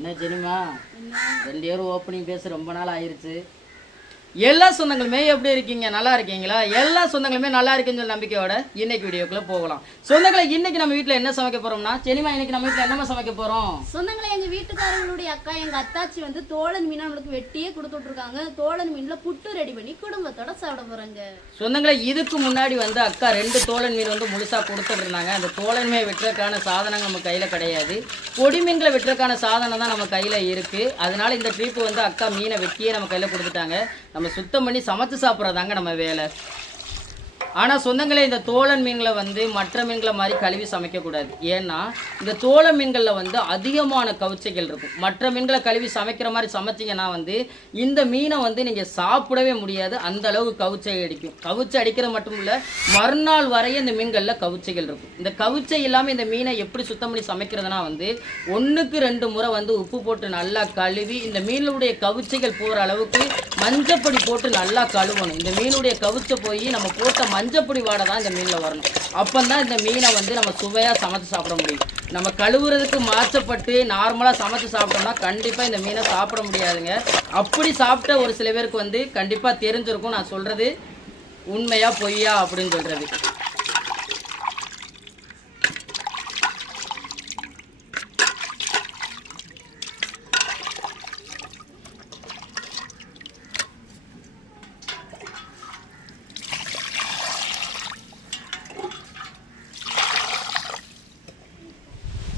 என்ன Jenima 2 year opening பேச ரொம்ப நாள் ஆயிருச்சு. எல்லா சொந்தங்களுமே எப்படி இருக்கீங்க? நல்லா இருக்கீங்களா? எல்லா சொந்தங்களுமே நல்லா இருக்குன்னு சொல்லி நம்பிக்கையோட இன்னைக்கு வீடியோக்குள்ள போகலாம். சொந்தங்களை இன்னைக்கு நம்ம வீட்டில் என்ன சமைக்க போறோம்னா, ஜெனிமா இன்னைக்கு நம்ம வீட்டில் என்னமா சமைக்க போறோம்? சொந்தங்களை எங்க வீட்டுக்காரங்களுடைய அக்கா எங்க அத்தாச்சி வந்து தோழன் மீன் நம்மளுக்கு வெட்டியே கொடுத்துட்டு இருக்காங்க. தோழன் மீன்ல புட்டு ரெடி பண்ணி குடும்பத்தோட சாப்பிட போறாங்க. சொந்தங்களை இதுக்கு முன்னாடி வந்து அக்கா 2 தோழன் மீன் வந்து முழுசா கொடுத்துட்டு இருந்தாங்க. அந்த தோழன் மீன் வெட்டுறதுக்கான சாதனம் நம்ம கையில கிடையாது. பொடி மீன்களை வெட்டுறதுக்கான சாதனம் தான் நம்ம கையில இருக்கு. அதனால இந்த ட்ரிப் வந்து அக்கா மீனை வெட்டியே நம்ம கையில கொடுத்துட்டாங்க. நம்ம சுத்தம் பண்ணி சமைச்சு சாப்பிட்றதாங்க நம்ம வேலை. ஆனால் சொந்தங்களே, இந்த தோழன் மீன்களை வந்து மற்ற மீன்களை மாதிரி கழுவி சமைக்கக்கூடாது. ஏன்னா இந்த தோழன் மீன்களில் வந்து அதிகமான கவுச்சைகள் இருக்கும். மற்ற மீன்களை கழுவி சமைக்கிற மாதிரி சமைச்சிங்கன்னா வந்து இந்த மீனை வந்து நீங்கள் சாப்பிடவே முடியாது. அந்த அளவுக்கு கவுச்சை அடிக்கும். கவுச்சை அடிக்கிறது மட்டும் இல்லை, மறுநாள் வரையும் இந்த மீன்களில் கவுச்சைகள் இருக்கும். இந்த கவுச்சை இல்லாமல் இந்த மீனை எப்படி சுத்தம் பண்ணி சமைக்கிறதுனா வந்து 1க்கு 2 முறை வந்து உப்பு போட்டு நல்லா கழுவி இந்த மீனுடைய கவுச்சைகள் போகிற அளவுக்கு மஞ்சப்பொடி போட்டு நல்லா கழுவணும். இந்த மீனுடைய கவுச்சை போய் நம்ம போட்ட மஞ்சப்பொடி வாடை தான் இந்த மீனில் வரணும். அப்போ தான் இந்த மீனை வந்து நம்ம சுவையாக சமைச்சு சாப்பிட முடியும். நம்ம கழுவுறதுக்கு மாற்றப்பட்டு நார்மலாக சமைச்சு சாப்பிட்டோம்னா கண்டிப்பாக இந்த மீனை சாப்பிட முடியாதுங்க. அப்படி சாப்பிட்ட ஒரு சில பேருக்கு வந்து கண்டிப்பாக தெரிஞ்சிருக்கும் நான் சொல்கிறது உண்மையா பொய்யா அப்படின்னு சொல்கிறது.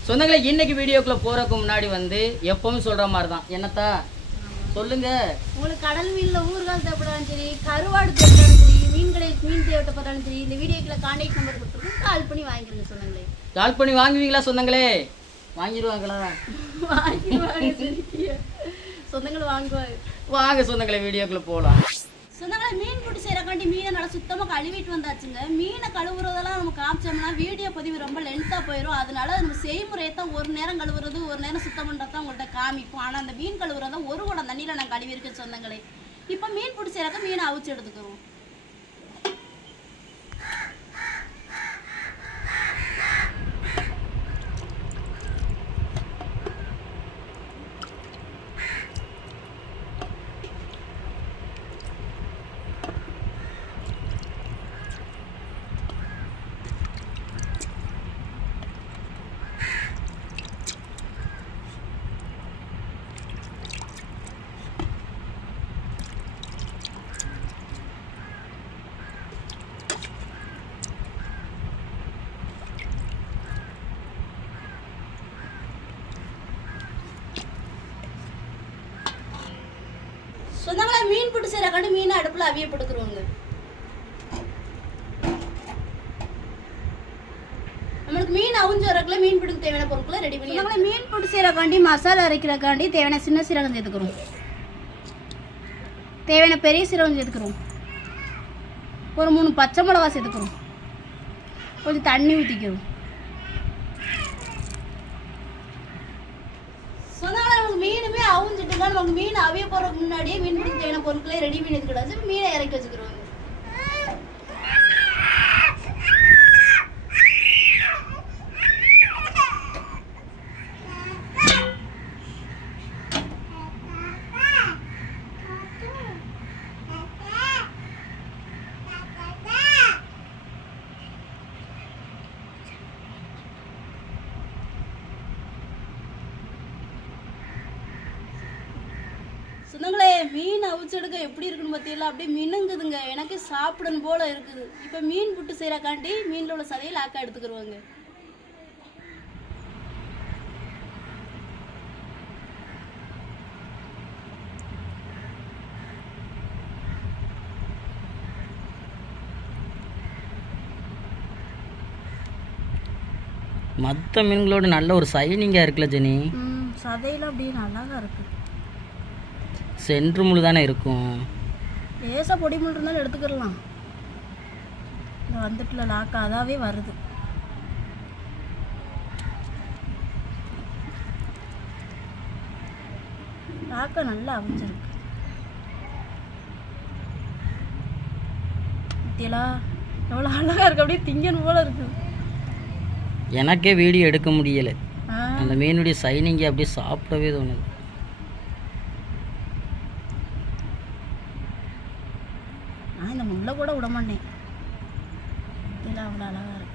சொந்தங்களை இன்னைக்கு வீடியோக்குள்ள போறதுக்கு முன்னாடி வந்து எப்பவும் சொல்ற மாதிரி தான். என்னத்தா சொல்லுங்க. உங்களுக்கு கடல் மீன்ல ஊறுகால் தேவைப்படாலும் சரி, கருவாடு தேவைப்பட்டாலும் சரி, மீன் தேவைப்பட்டாலும் சரி, இந்த வீடியோக்குள்ள கான்டாக்ட் நம்பர் கொடுத்துருக்கோம், கால் பண்ணி வாங்கிக்கிறேங்க சொந்தங்களே. கால் பண்ணி வாங்குவீங்களா சொந்தங்களே? வாங்கிடுவாங்களா? சொந்தங்களை வாங்குவாங்க. வாங்க சொந்தங்களே, வீடியோக்குள்ள போகலாம். சொந்தங்களை மீன் போட்டு செய்யறக்காண்டி மீனை நல்லா சுத்தமாக கழுவிட்டு வந்தாச்சுங்க. மீனை கழுவுறதெல்லாம் நம்ம காமிச்சோம்னா வீடியோ பதிவு ரொம்ப லென்த்தாக போயிடும். அதனால நம்ம செய்முறையை தான் ஒரு நேரம் கழுவுறது ஒரு நேரம் சுத்தம் பண்ணுறது தான் உங்கள்கிட்ட காமிப்போம். ஆனால் அந்த மீன் கழுவுறத ஒரு குடம் தண்ணியில் நான் கழுவிருக்கேன் சொந்தங்களே. இப்போ மீன் போட்டு செய்யறக்க மீனை அவிச்சு எடுத்துக்கிறோம். சொந்தங்களா மீன் போட்டு செய்யறக்காண்டி மீனை அடுப்புல அவிய போட்டுக்கிறோங்க. நம்மளுக்கு மீன் அவிஞ்சு வரக்குள்ள மீன் போட்டுக்கு தேவையான பொருட்களை ரெடி பண்ணி மீன் போட்டு செய்யறக்காண்டி மசாலா அரைக்கிறக்காண்டி தேவையான சின்ன சீரகம் சேர்த்துக்கிறோம். தேவையான பெரிய சீரகம் சேர்த்துக்கிறோம். ஒரு 3 பச்சை மிளகா சேர்த்துக்கிறோம். கொஞ்சம் தண்ணி ஊற்றிக்கிறோம். மீனுமே அவிஞ்சிட்டுங்க. நமக்கு மீன் அவிய போறதுக்கு முன்னாடியே மீன் பிடிக்க தேவையான பொருட்களை ரெடி பண்ணி வச்சுக்கிடாச்சு. மீனை இறக்கி வச்சுக்கிறோம். சொந்தங்களே, மீன் அவிச்செடுக்க எப்படி இருக்குன்னு பார்த்தீங்களா? அப்படியே மினுங்குதுங்க. எனக்கு சாப்பிடணும் போல இருக்குது. இப்போ மீன் புட்டு செய்யறக்காண்டி மீனில் உள்ள சதையை லாக்கா எடுத்துக்கிடுவாங்க. மற்ற மீன்களோட நல்ல ஒரு சைனிங்காக இருக்குல்ல ஜெனி? சதையில் அப்படியே நல்லா இருக்கு. சென்று முழு தானே இருக்கும். லேசாக பொடி முள் இருந்தாலும் எடுத்துக்கிடலாம். இந்த வந்துட்டுல லாக்கா அதாவே வருது. லாக்கா நல்லா அவிஞ்சிருக்கு. பத்தியலா எவ்வளோ அழகாக இருக்கு. அப்படியே திங்கணும் போல இருக்கு. எனக்கே வீடியோ எடுக்க முடியலை. அந்த மீனுடைய சைனிங்கை அப்படியே சாப்பிடவே தோணுது. நான் இந்த முள்ளை கூட விட மாட்டேன். இல்லை அவ்வளோ அழகாக இருக்கு.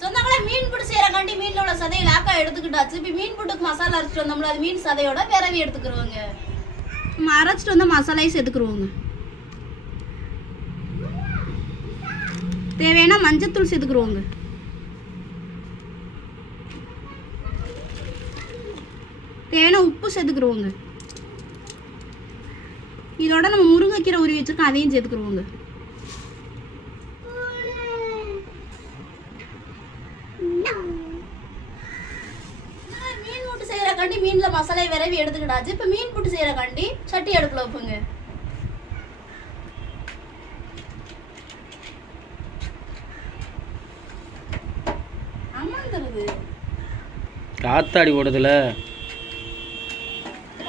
சொந்தங்களே மீன் புட்டு செய்யறக்காண்டி மீன்ல உள்ள சதையை லாக்கா எடுத்துக்கிட்டாச்சு. இப்போ மீன் புட்டுக்கு மசாலா அரைச்சிட்டு வந்தோம்ல, அது மீன் சதையோட விரவி எடுத்துக்கிருவோங்க. நம்ம அரைச்சிட்டு வந்த மசாலையும் சேர்த்துக்கிருவோங்க. தேவையான மஞ்சத்தூள் சேர்த்துக்கிருவோங்க. தேவையான உப்பு சேர்த்துக்கிருவோங்க. இதோட நம்ம முருங்கைக்கீரை உருவி வச்சிருக்கோம், அதையும் சேர்த்துக்கிருவோங்க. மீன் புட்டு செய்யறக்காண்டி மீன்ல மசாலை விரவி எடுத்துக்கிட்டாச்சு. இப்ப மீன் புட்டு செய்யறக்காண்டி சட்டி அடுப்புல வைப்புங்க. அம்மாந்துருது காத்தாடி ஓடுதுல.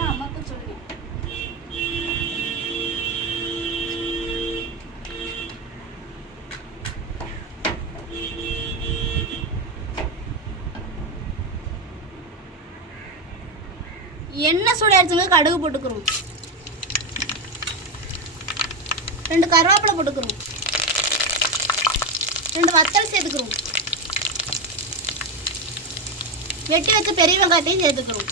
அம்மாத்த சொல்லுங்க. எண்ணெய் சூடாயிருச்சுங்க, கடுகு போட்டுக்கிறோம். 2 கருவேப்பிலை போட்டுக்கிறோம். 2 வத்தல் சேர்த்துக்கிறோம். வெட்டி வச்ச பெரிய வெங்காயத்தையும் சேர்த்துக்கிறோம்.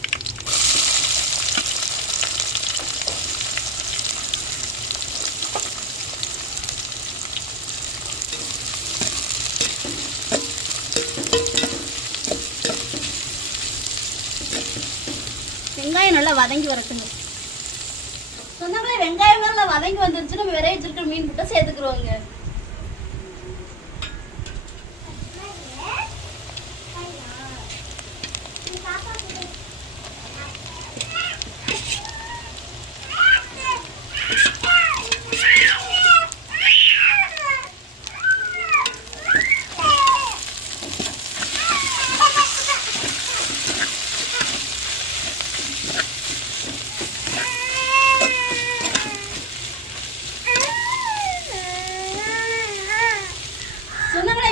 வெங்காயம் நல்லா வதங்கி வரட்டுங்க. சொன்னாங்களே வெங்காயம் நல்லா வதங்கி வந்துருச்சு. நம்ம விரைய வச்சிருக்கிற மீன் புட்டை சேர்த்துக்கிறோங்க.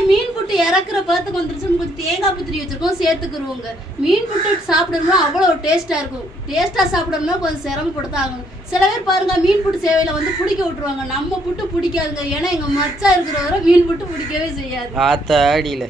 மீன் புட்டு இறக்குற பதத்துக்கு வந்துருச்சு. கொஞ்சம் தேங்காய் புத்திரி வச்சிருக்கோம், சேர்த்துக்குருவோங்க. மீன் புட்டு சாப்பிடணும்னா அவ்வளோ டேஸ்டா இருக்கும். டேஸ்டா சாப்பிடணும்னா கொஞ்சம் சிரமப்படுத்தாங்க. சில பேர் பாருங்க மீன் புட்டு சேவையில வந்து பிடிக்க விட்டுருவாங்க. நம்ம புட்டு பிடிக்காதுங்க. ஏன்னா எங்க மச்சா இருக்கிறவரை மீன் புட்டு பிடிக்கவே செய்யாது. ஆத்தாடியில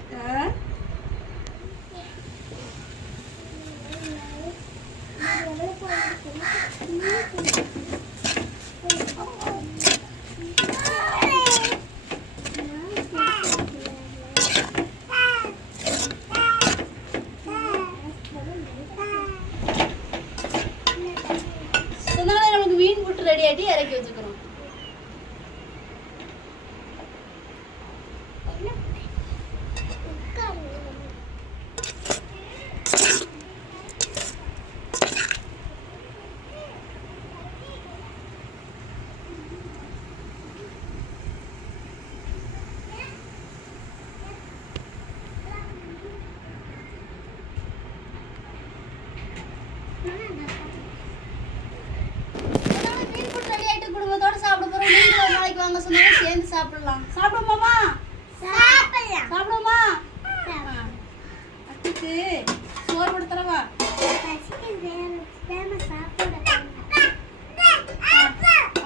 மீன் புட்டு ரெடி ஆட்டி இறக்கி வச்சுக்கிறோம். வாங்க சொன்னாங்க, சேர்ந்து சாப்பிடலாம். சாப்பிடுவோமா? சாப்பிடுவோமா? அத்துக்கு சோறு கொடுத்துறவா?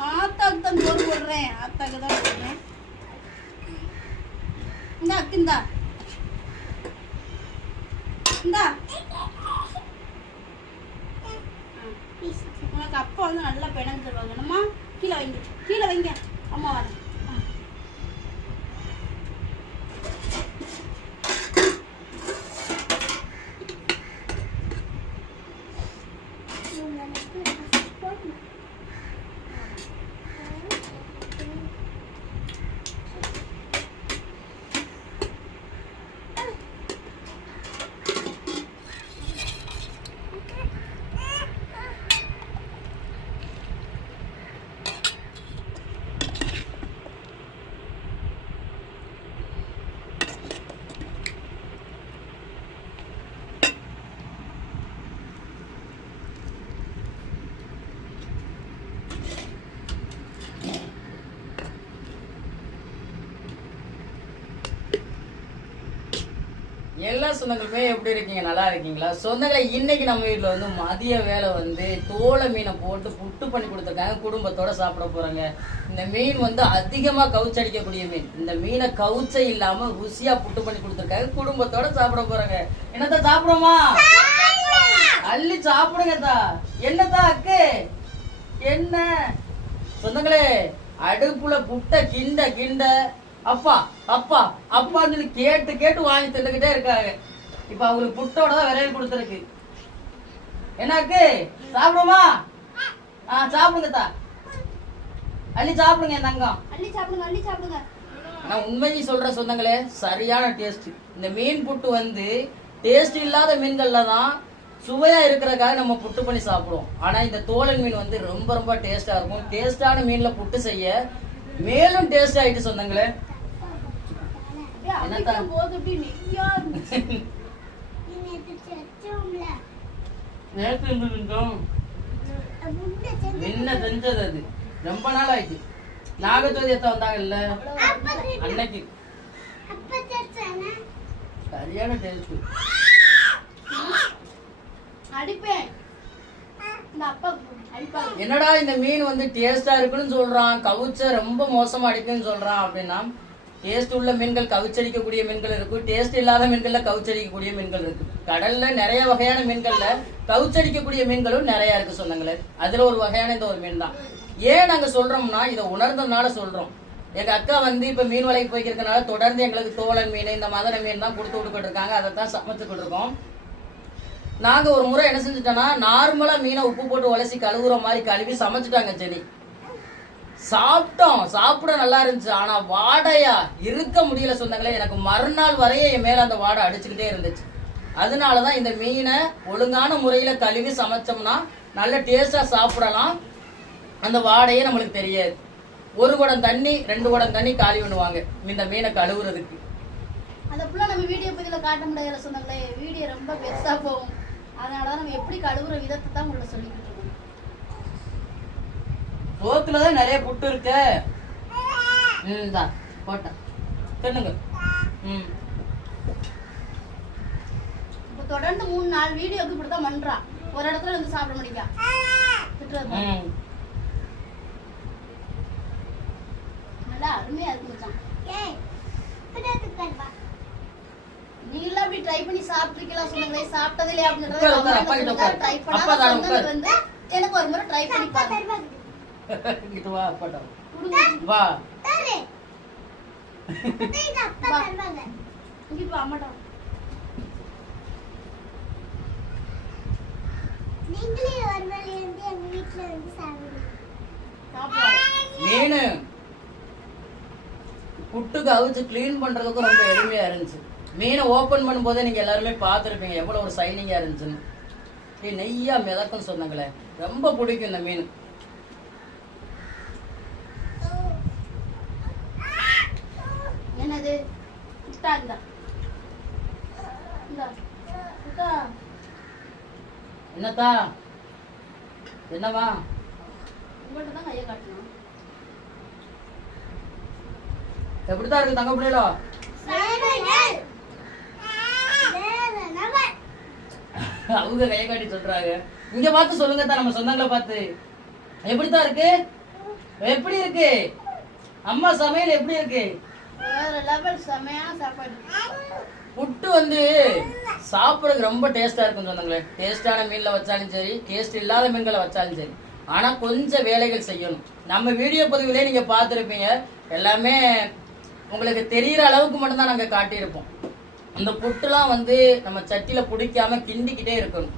ஆத்தாக்கு தான் சோறு போடுறேன். ஆத்தாக்கு தான் போடுறேன். இந்த அக்கு இந்தா இந்தா உனக்கு அப்பா வந்து நல்லா பிணைஞ்சு தருவாங்க. என்னம்மா கீழே வைங்க, கீழே வைங்க. அம்மா வரேன். எல்லா சொந்தங்களுமே எப்படி இருக்கீங்க? நல்லா இருக்கீங்களா? சொந்தங்களை இன்னைக்கு நம்ம வீட்டில் வந்து மதிய வேலை வந்து தோலை மீனை போட்டு புட்டு பண்ணி கொடுத்துருக்காங்க. குடும்பத்தோட சாப்பிட போறாங்க. இந்த மீன் வந்து அதிகமா கவுச்சடிக்கக்கூடிய மீன். இந்த மீனை கவுச்சை இல்லாம ருசியா புட்டு பண்ணி கொடுத்துருக்காங்க. குடும்பத்தோட சாப்பிட போறாங்க. என்னத்தான் சாப்பிடுவோமா? அள்ளி சாப்பிடுங்கத்தா. என்னத்தா அக்கு என்ன சொந்தங்களே, அடுப்புல புட்டை கிண்ட கிண்ட அப்பா அப்பா அப்பான்னு சொல்லி கேட்டு கேட்டு வாங்கி தின்னுக்கிட்டே இருக்காங்க. இப்ப அவங்களுக்கு புட்டோட தான் விரைவில் கொடுத்துருக்கு. என்னாக்கு சாப்பிடுமா? சாப்பிடுங்கத்தா. அள்ளி சாப்பிடுங்க என் தங்கம். அள்ளி சாப்பிடுங்க, அள்ளி சாப்பிடுங்க. நான் உண்மையை சொல்ற சொந்தங்களே, சரியான டேஸ்ட். இந்த மீன் புட்டு வந்து டேஸ்ட் இல்லாத மீன்கள்ல தான் சுவையா இருக்கிறக்காக நம்ம புட்டு பண்ணி சாப்பிடுவோம். ஆனா இந்த தோலன் மீன் வந்து ரொம்ப ரொம்ப டேஸ்டா இருக்கும். டேஸ்டான மீன்ல புட்டு செய்ய மேலும் டேஸ்ட் ஆயிட்டு சொந்தங்களே. என்ன செஞ்சது அது ரொம்ப நாள் ஆயிட்டு. நாகச்சோதி எத்த வந்தாங்கல்ல அன்னைக்கு சரியான டேஸ்ட். என்னடா இந்த மீன் வந்து டேஸ்டா இருக்குன்னு சொல்றான், கவுச்ச ரொம்ப மோசமா அடிக்குன்னு சொல்றான் அப்படின்னா, டேஸ்ட் உள்ள மீன்கள் கவுச்சடிக்கக்கூடிய மீன்கள் இருக்கு, டேஸ்ட் இல்லாத மீன்கள்ல கவுச்சடிக்கக்கூடிய மீன்கள் இருக்கு. கடல்ல நிறைய வகையான மீன்கள்ல கவுச்சடிக்கக்கூடிய மீன்களும் நிறைய இருக்கு சொந்தங்களே. அதுல ஒரு வகையான இந்த ஒரு மீன் தான். ஏன் நாங்க சொல்றோம்னா இதை உணர்ந்ததுனால சொல்றோம். எங்க அக்கா வந்து இப்ப மீன் வலைக்கு போய்க்கிறதுனால தொடர்ந்து எங்களுக்கு தோலன் மீன் இந்த மதன மீன் தான் கொடுத்து விட்டுக்கிட்டு இருக்காங்க. அதை தான் சமைச்சுக்கிட்டு இருக்கோம். நாங்க ஒரு முறை என்ன செஞ்சுட்டோம்னா, நார்மலா மீனை உப்பு போட்டு உலசி கழுவுற மாதிரி கழுவி சமைச்சுட்டாங்க. செடி சாப்பிட்டோம், சாப்பிட நல்லா இருந்துச்சு. ஆனா வாடையா இருக்க முடியல சொந்தங்களே. எனக்கு மறுநாள் வரையே என் மேல அந்த வாடை அடிச்சுக்கிட்டே இருந்துச்சு. அதனாலதான் இந்த மீனை ஒழுங்கான முறையில கழுவி சமைச்சோம்னா நல்ல டேஸ்டா சாப்பிடலாம். அந்த வாடையே நம்மளுக்கு தெரியாது. 1 குடம் தண்ணி 2 குடம் தண்ணி காலி பண்ணுவாங்க இந்த மீனை கழுவுறதுக்கு. அந்த புள்ள நம்ம வீடியோ பதில காட்ட முடியாத சொன்னாங்களே, வீடியோ ரொம்ப பெருசா போகும். அதனாலதான் நம்ம எப்படி கழுவுற விதத்தை தான் உங்களை சொல்லிக்கிட்டு இருக்கோம். சோத்துலதான் நிறைய புட்டு இருக்கு. போட்டேன் தின்னுங்க. இப்ப தொடர்ந்து 3-4 வீடியோக்கு இப்படிதான் பண்றா. ஒரு இடத்துல வந்து சாப்பிட முடியா நல்லா அருமையா இருக்கு மச்சான். நீங்களா அப்படி ட்ரை பண்ணி சாப்பிட்டுருக்கலாம் சொன்னீங்களே, சாப்பிட்டது இல்லையா அப்படின்றத ட்ரை பண்ணாத வந்து எனக்கு ஒரு முறை ட்ரை பண்ணி பாருங்க. வா அப்பாடா வா இங்க வா அம்மாடா. நீங்களே ஒரு வேளை வந்து எங்க வீட்ல வந்து சாப்பிடுங்க. மீன் புட்டுக்கு அவிச்சு கிளீன் பண்றதுக்கு ரொம்ப எளிமையா இருந்துச்சு. மீனை ஓபன் பண்ணும் போதே நீங்க எல்லாருமே பார்த்துருப்பீங்க எவ்வளவு ஒரு சைனிங்கா இருந்துச்சுன்னு. நெய்யா மிதக்கும் சொன்னாங்களே, ரொம்ப பிடிக்கும் இந்த மீன். என்னது என்னத்தா என்னவா உங்கள்கிட்ட தான் கையை காட்டணும். எப்படித்தான் இருக்கு தங்க பிள்ளைகளோ? அவங்க கையை காட்டி சொல்றாங்க. இங்க பார்த்து சொல்லுங்க தான், நம்ம சொந்தங்களை பார்த்து. எப்படித்தான் இருக்கு? எப்படி இருக்கு அம்மா சமையல்? எப்படி இருக்கு? வேற லெவல் செமையான சாப்பாடு. புட்டு வந்து சாப்பிடுறதுக்கு ரொம்ப டேஸ்டா இருக்கும் சொந்தங்களே. டேஸ்டான மீன்ல வச்சாலும் சரி, டேஸ்ட் இல்லாத மீன்களை வச்சாலும் சரி, ஆனா கொஞ்சம் வேலைகள் செய்யணும். நம்ம வீடியோ பதிவுகளே நீங்க பார்த்துருப்பீங்க. எல்லாமே உங்களுக்கு தெரியற அளவுக்கு மட்டும்தான் நாங்க காட்டியிருப்போம். அந்த புட்டுலாம் வந்து நம்ம சட்டியில பிடிக்காம கிண்டிக்கிட்டே இருக்கணும்.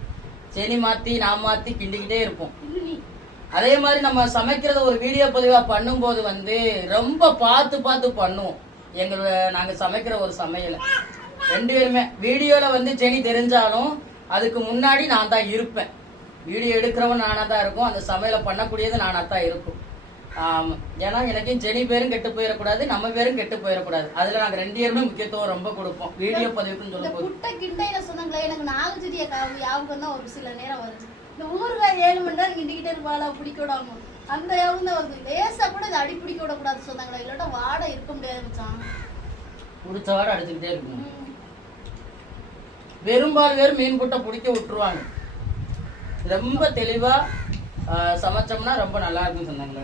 செனி மாத்தி நான் மாத்தி கிண்டிக்கிட்டே இருப்போம். அதே மாதிரி நம்ம சமைக்கிறத ஒரு வீடியோ பதிவா பண்ணும்போது வந்து ரொம்ப பார்த்து பார்த்து பண்ணுவோம். நாங்க சமைக்கிற ஒரு சமையல 2 பேருமே வீடியோல வந்து செனி தெரிஞ்சாலும் அதுக்கு முன்னாடி நான் தான் இருப்பேன். வீடியோ எடுக்கிறவன் நானா தான் இருக்கும், அந்த சமையலை பண்ணக்கூடியது நானா தான் இருக்கும். ஏன்னா எனக்கும் செனி பேரும் கெட்டு போயிடக்கூடாது, நம்ம பேரும் கெட்டு போயிடக்கூடாது. அதுல நாங்க 2 பேருமே முக்கியத்துவம் ரொம்ப கொடுப்போம் வீடியோ பதிவுக்குன்னு சொல்லும்போது. புட்டை கிண்டையில சொன்னாங்களே, எனக்கு நாகஜிதிய யாபகம் தான் ஒரு சில நேரம் வருது. இந்த ஊறுகாய் 7 மணி நேரம் கிண்டிக்கிட்டே இருப்பாளா பிடிக்க விடாம, அந்த யாபகம் தான் வருது. லேசா கூட இதை அடி பிடிக்க விடக்கூடாது சொன்னாங்களே, இல்லாட்டா வாடை இருக்க முடியாது மச்சான். புடிச்ச வாடை அடிச்சுக்கிட்டே இருக்கும். வெறும்பால் வேறு மீன் புட்டை பிடிக்க விட்டுருவாங்க. ரொம்ப தெளிவா சமைச்சோம்னா ரொம்ப நல்லா இருக்குன்னு சொன்னாங்க.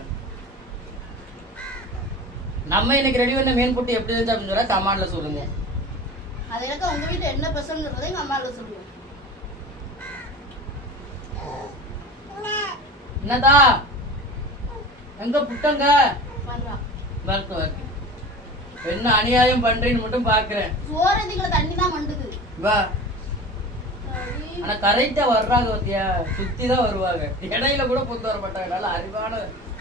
நம்ம இன்னைக்கு ரெடி பண்ண மீன் புட்டு எப்படி இருந்துச்சு அப்படின்னு சொல்ல கமெண்ட்ல சொல்லுங்க. அது எனக்கு உங்க வீட்டுல என்ன பெசல்ங்கிறத எங்க அம்மாவுக்கு சொல்லுவோம். என்னதா எங்க புட்டங்க பண்றான் வறுத்து வறுத்து என்ன அநியாயம் பண்றீன்னு மட்டும் பாக்குறேன். சோறு இதுக்குள்ள தண்ணி தான் மண்டுது. வா ஆனா கரெக்டா வர்றாங்க பத்தியா, சுத்தி தான் வருவாங்க, இடையில கூட புத்து வர மாட்டாங்க. நல்ல அறிவான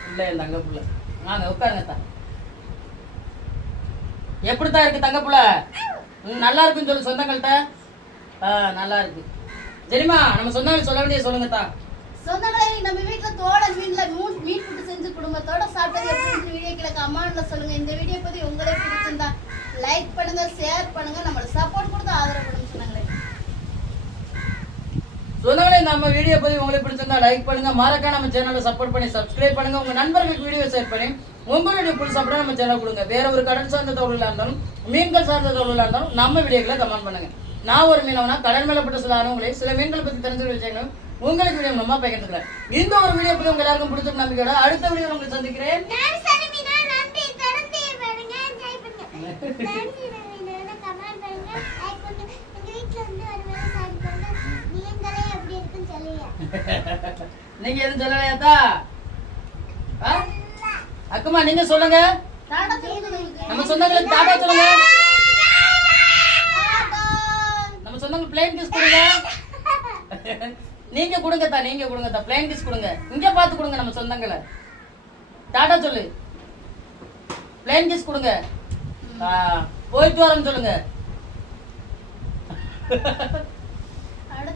பிள்ளை என் தங்க புள்ள. வாங்க உட்காருங்க. எப்படித்தான் இருக்கு தங்க புள்ள? நல்லா இருக்குன்னு சொல்லு சொந்தங்கள்கிட்ட. நல்லா இருக்கு. சரிம்மா, நம்ம சொந்தங்கள் சொல்ல வேண்டிய சொல்லுங்க தான். சொந்தங்களே, நம்ம வீட்டுல தோழன் மீன்ல மீன் புட்டு செஞ்சு குடும்பத்தோட சாப்பிட்டது எப்படி வீடியோக்களை கமெண்ட்ல சொல்லுங்க. இந்த வீடியோ பத்தி உங்களுக்கு பிடிச்சிருந்தா லைக் பண்ணுங்க, ஷேர் பண்ணுங்க, நம்மளுக்கு சப்போர்ட் கொடுத்து ஆதரவு பண்ணுங்க. சொன்னாங்களே சொந்தங்களே, நம்ம வீடியோ பத்தி உங்களுக்கு பிடிச்சிருந்தா லைக் பண்ணுங்க, மறக்காம நம்ம சேனலை சப்போர்ட் பண்ணி சப்ஸ்கிரைப் பண்ணுங்க. உங்க நண்பர்களுக்கு வீடியோ ஷேர் பண்ணி உங்களுடைய புல் சாப்பிட நம்ம சேனல் கொடுங்க. வேற ஒரு கடல் சார்ந்த தொழிலா இருந்தாலும் மீன்கள் சார்ந்த தொழிலா இருந்தாலும் நம்ம வீடியோக்களை கமெண்ட் பண்ணுங்க. நான் ஒரு மீனவனா கடல் மேல பட்ட சில அனுபவங்களை சில மீன்களை பத்தி தெரிஞ்சு வச்சுக்கணும். உங்களுக்கு வீடியோ நம்ம பகிர்ந்துக்கிறேன். இந்த ஒரு வீடியோ பத்தி உங்க எல்லாருக்கும் பிடிச்ச நம்பிக்கையோட அடுத்த வீடியோ உங்களுக்கு சந்திக்கிறேன். நீங்க எதுவும் சொல்லலையாத்தா? அக்கம்மா நீங்க சொல்லுங்க. நம்ம சொந்தங்களுக்கு டாடா சொல்லுங்க. நம்ம சொந்தங்களுக்கு பிளேன் கிஸ் கொடுங்க. நீங்க கொடுங்கத்தா, நீங்க கொடுங்கத்தா, பிளேன் கிஸ் கொடுங்க. இங்க பார்த்து கொடுங்க. நம்ம சொந்தங்களை டாடா சொல்லு, பிளேன் கிஸ் கொடுங்க. போயிட்டு வரேன்னு சொல்லுங்க.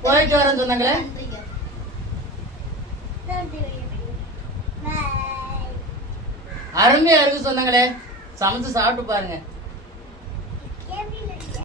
போயிட்டு வரேன்னு சொன்னாங்களே. அருமையா இருக்கு சொன்னாங்களே. சமைச்சு சாப்பிட்டு பாருங்க.